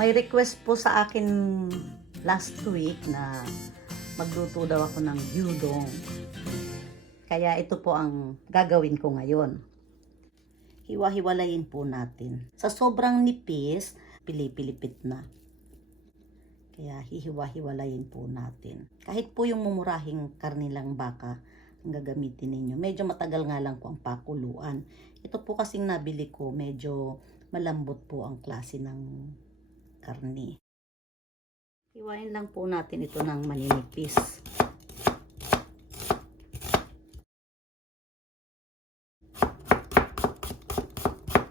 May request po sa akin last week na magluto daw ako ng gyudon. Kaya ito po ang gagawin ko ngayon. Hiwa-hiwalayin po natin. Sa sobrang nipis, pilipilipit na. Kaya hihiwa-hiwalayin po natin. Kahit po yung mumurahing karnilang baka ang gagamitin ninyo. Medyo matagal nga lang po ang pakuluan. Ito po kasing nabili ko, medyo malambot po ang klase ng karni. Hiwain lang po natin ito ng maninipis.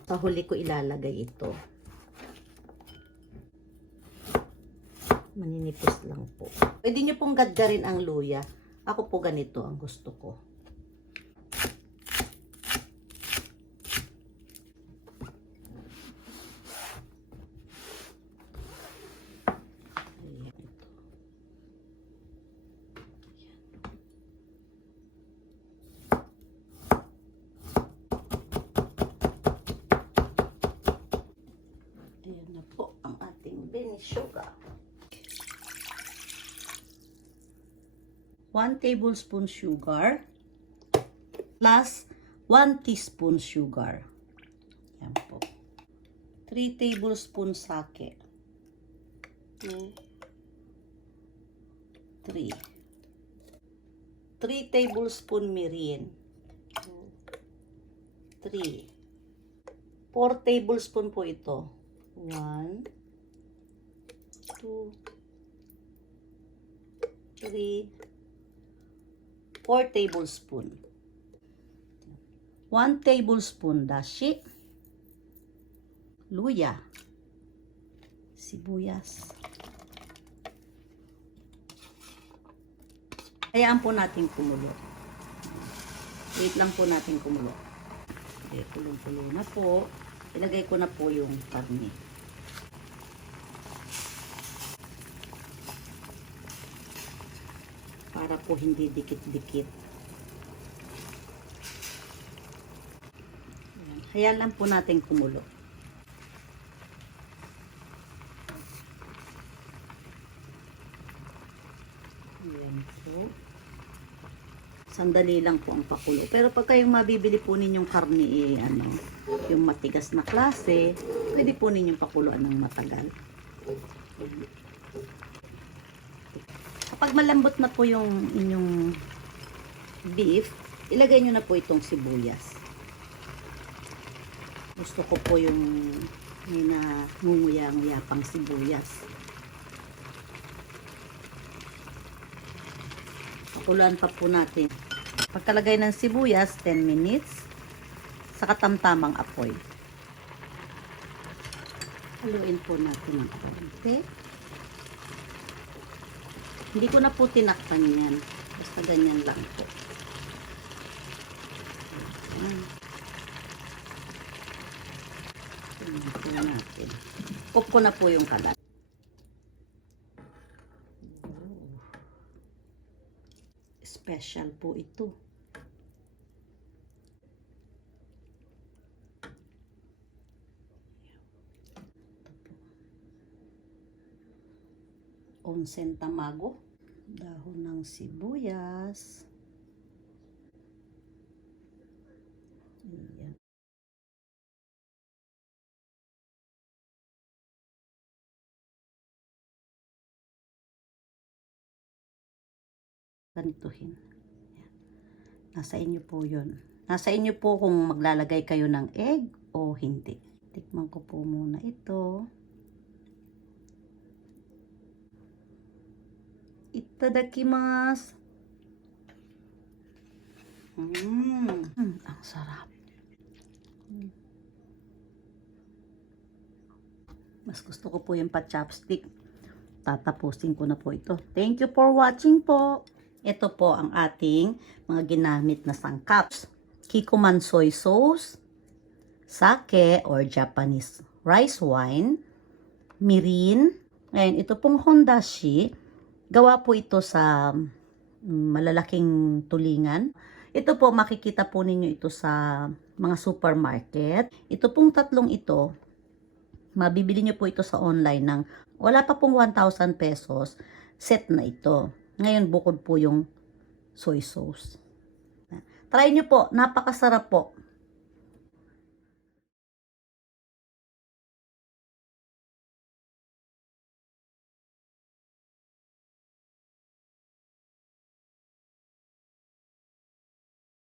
Sa huli ko ilalagay ito. Maninipis lang po. Pwede nyo pong gadgarin ang luya. Ako po ganito ang gusto ko. Ayan na po ang ating Beni shoga. 1 tablespoon sugar plus 1 teaspoon sugar. Yan po. 3 tablespoon sake. 2, 3. 3 tablespoon mirin. 2, 3. 4 tablespoon po ito. 1, 2, 3, 4 tablespoon. 1 tablespoon dashi, luya, sibuyas. Hayaan po natin kumulo. Wait lang po natin kumulo. Okay, kulong-kulo na po. Ilagay ko na po yung karne. Para po hindi dikit-dikit. Hayaan lang po natin kumulo. Ayan po. Sandali lang po ang pakulo. Pero pag kayong mabibili po ninyong karne, yung matigas na klase, pwede po ninyong pakuluan ng matagal. Kapag malambot na po yung inyong beef, ilagay nyo na po itong sibuyas. Gusto ko po yung may nangunguya-nguya pang sibuyas. Pakuluan pa po natin. Pagkalagay ng sibuyas, 10 minutes sa katamtamang apoy. Haluin po natin ng konti. Hindi ko na po tinakpan yan. Basta ganyan lang po. Tingnan natin. Off ko na po yung kalat. Special po ito. Onsen tamago, dahon ng sibuyas. Ayan. Ganituhin. Ayan. Nasa inyo po yun. Nasa inyo po kung maglalagay kayo ng egg o hindi. Tikman ko po muna ito. Itadakimasu. Ang sarap. Mas gusto ko po yung pa-chopstick. Tatapusin ko na po ito. Thank you for watching po. Ito po ang ating mga ginamit na sangkaps. Kikkoman soy sauce, sake or Japanese rice wine, mirin, and ito pong dashi. Gawa po ito sa malalaking tulingan. Ito po, makikita po ninyo ito sa mga supermarket. Ito pong tatlong ito, Mabibili nyo po ito sa online ng wala pa pong 1,000 pesos. Set na ito. Ngayon, bukod po yung soy sauce. Try nyo po. Napakasarap po.